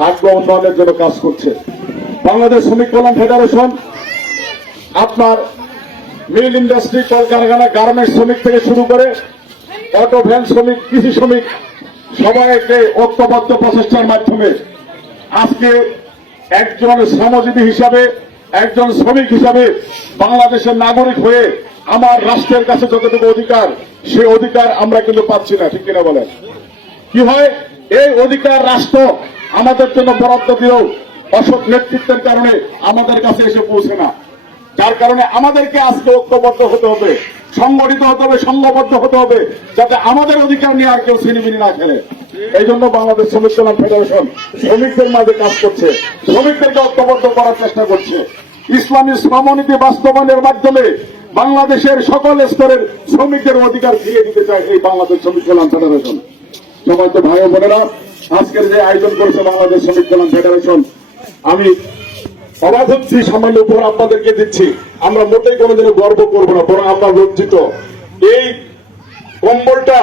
ভাগ্য উন্নয়নের জন্য কাজ করছে। বাংলাদেশ শ্রমিক কল্যাণ ফেডারেশন, আপনার মিল ইন্ডাস্ট্রি, কলকারখানা, গার্মেন্টস শ্রমিক থেকে শুরু করে অটো, ভ্যান শ্রমিক, কৃষি শ্রমিক, সবাইকে ঐক্যবদ্ধ প্রচেষ্টার মাধ্যমে আজকে একজন শ্রমজীবী হিসাবে, একজন শ্রমিক হিসাবে বাংলাদেশের নাগরিক হয়ে আমার রাষ্ট্রের কাছে যতটুকু অধিকার, সে অধিকার আমরা কিন্তু পাচ্ছি না, ঠিক কিনা বলেন? কি হয়? এই অধিকার রাষ্ট্র আমাদের জন্য বরাদ্দ দিয়েও অসৎ নেতৃত্বের কারণে আমাদের কাছে এসে পৌঁছে না। যার কারণে আমাদেরকে আজকে ঐক্যবদ্ধ হতে হবে, সংগঠিত হতে হবে, সংঘবদ্ধ হতে হবে, যাতে আমাদের অধিকার নিয়ে আর কেউ ছিনিমিনি না খেলে। এই জন্য বাংলাদেশ শ্রমিক কল্যাণ ফেডারেশন শ্রমিকদের মাঝে কাজ করছে, শ্রমিকদেরকে ঐক্যবদ্ধ করার চেষ্টা করছে। ইসলামী শ্রমনীতি বাস্তবায়নের মাধ্যমে বাংলাদেশের সকল স্তরের শ্রমিকদের অধিকার ফিরিয়ে দিতে চায় এই বাংলাদেশ শ্রমিক কল্যাণ ফেডারেশন। সবাই তো ভাই বোনেরা আজকের যে আয়োজন করেছে বাংলাদেশ শ্রমিক কল্যাণ ফেডারেশন, আমি অবাক হচ্ছি, সামান্য উপহার আপনাদেরকে দিচ্ছি। আমরা মোটেই কোনোদিনও গর্ব করব না, বরং আমরা লজ্জিত। এই কম্বলটা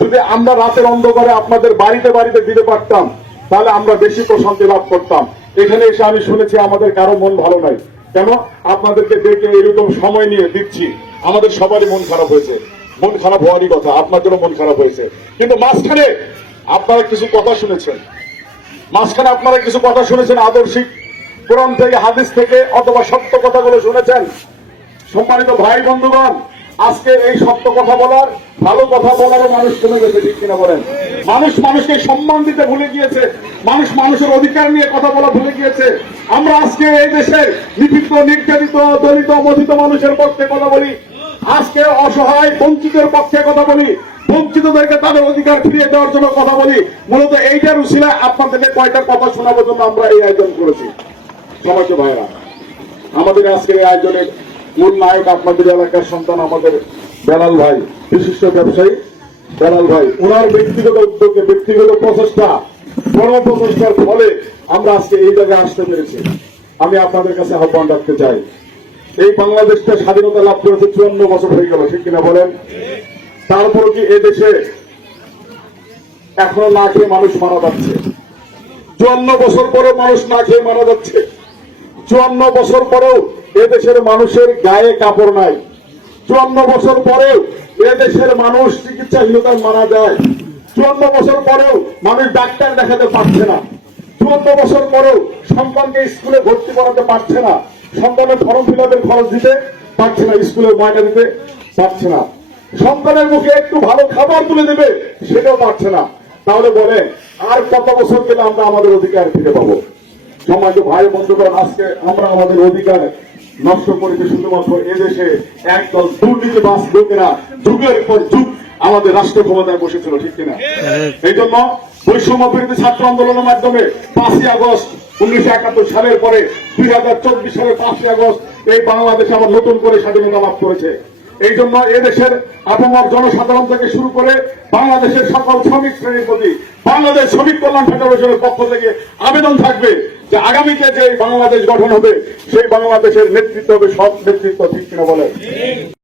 যদি আমরা রাতের অন্ধকারে আপনাদের বাড়িতে বাড়িতে দিতে পারতাম, তাহলে আমরা বেশি প্রশান্তি লাভ করতাম। এখানে এসে আমি শুনেছি, আমাদের কারও মন ভালো নাই। কেন? আপনাদেরকে দেখে এরকম সময় নিয়ে দিচ্ছি। আমাদের সবারই মন খারাপ হয়েছে। মন খারাপ হওয়ারই কথা, আপনাদেরও মন খারাপ হয়েছে। কিন্তু মাঝখানে আপনারা কিছু কথা শুনেছেন। মাঝখানে আপনারা কিছু কথা শুনেছেন আদর্শিক কোরআন থেকে, হাদিস থেকে, অথবা সত্য কথাগুলো শুনেছেন। সম্মানিত ভাই বন্ধুগণ, আজকে এই সত্য কথা বলার, ভালো কথা বলারও মানুষ শুনে গেছে, ঠিক কিনা বলেন? মানুষ মানুষকে সম্মান দিতে ভুলে গিয়েছে। মানুষ মানুষের অধিকার নিয়ে কথা বলা ভুলে গিয়েছে। আমরা আজকে এই দেশের নিপীড়িত নির্যাতিত, দলিত, মথিত মানুষের পক্ষে কথা বলি। আজকে অসহায়, বঞ্চিতের পক্ষে কথা বলি। বঞ্চিতদেরকে তাদের অধিকার ফিরিয়ে দেওয়ার জন্য কথা বলি। মূলত এইটার উশিলা আপনাদেরকে কয়টা কথা শোনাবার জন্য আমরা এই আয়োজন করেছি। সবাইকে ভাইরা, আমাদের আজকের এই আয়োজনের মূল নায়ক আপনাদের এলাকার সন্তান আমাদের বেলাল ভাই, বিশিষ্ট ব্যবসায়ী বেলাল ভাই। ওনার ব্যক্তিগত উদ্যোগে, ব্যক্তিগত প্রচেষ্টা, বড় প্রচেষ্টার ফলে আমরা আজকে এই জায়গায় আসতে পেরেছি। আমি আপনাদের কাছে আহ্বান রাখতে চাই। এই বাংলাদেশটা স্বাধীনতা লাভ করেছে চুয়ান্ন বছর হয়ে গেল, ঠিক কিনা বলেন? তারপর কি এ দেশে এখনও না খেয়ে মানুষ মারা যাচ্ছে? চুয়ান্ন বছর পরেও মানুষ না খেয়ে মারা যাচ্ছে। চুয়ান্ন বছর পরেও এদেশের মানুষের গায়ে কাপড় নাই। চুয়ান্ন বছর পরেও এদেশের মানুষ চিকিৎসাহীনতায় মারা যায়। চুয়ান্ন বছর পরেও মানুষ ডাক্তার দেখাতে পারছে না। চুয়ান্ন বছর পরেও সন্তানকে স্কুলে ভর্তি করাতে পারছে না। সন্তানের ফর্ম ফিল খরচ দিতে পারছে না, স্কুলে ময়না দিতে পারছে না। সন্তানের মুখে একটু ভালো খাবার তুলে দেবে, সেটাও পারছে না। তাহলে বলেন, আর কত বছর গেলে আমরা আমাদের অধিকার ফিরে পাবো? সমাজ ভাই বন্ধুগণ, আজকে আমরা আমাদের অধিকার নষ্ট করেছি শুধুমাত্র এদেশে একদল দুর্নীতিবাস লোকেরা যুগের পর যুগ আমাদের রাষ্ট্র ক্ষমতায় বসেছিল, ঠিক কিনা? এই জন্য বৈষম্য বিরোধী ছাত্র আন্দোলনের মাধ্যমে পাঁচই আগস্ট উনিশশো একাত্তর সালের পরে দুই হাজার চব্বিশ সালের পাঁচই আগস্ট এই বাংলাদেশে আবার নতুন করে স্বাধীনতা লাভ করেছে। এই জন্য এদেশের আবহাওয়ার জনসাধারণ থেকে শুরু করে বাংলাদেশের সকল শ্রমিক শ্রেণির প্রতি, বাংলাদেশ শ্রমিক কল্যাণ ফেডারেশনের পক্ষ থেকে আবেদন থাকবে যে আগামীতে যে বাংলাদেশ গঠন হবে, সেই বাংলাদেশের নেতৃত্ব হবে সব নেতৃত্ব, ঠিক কিনা বলে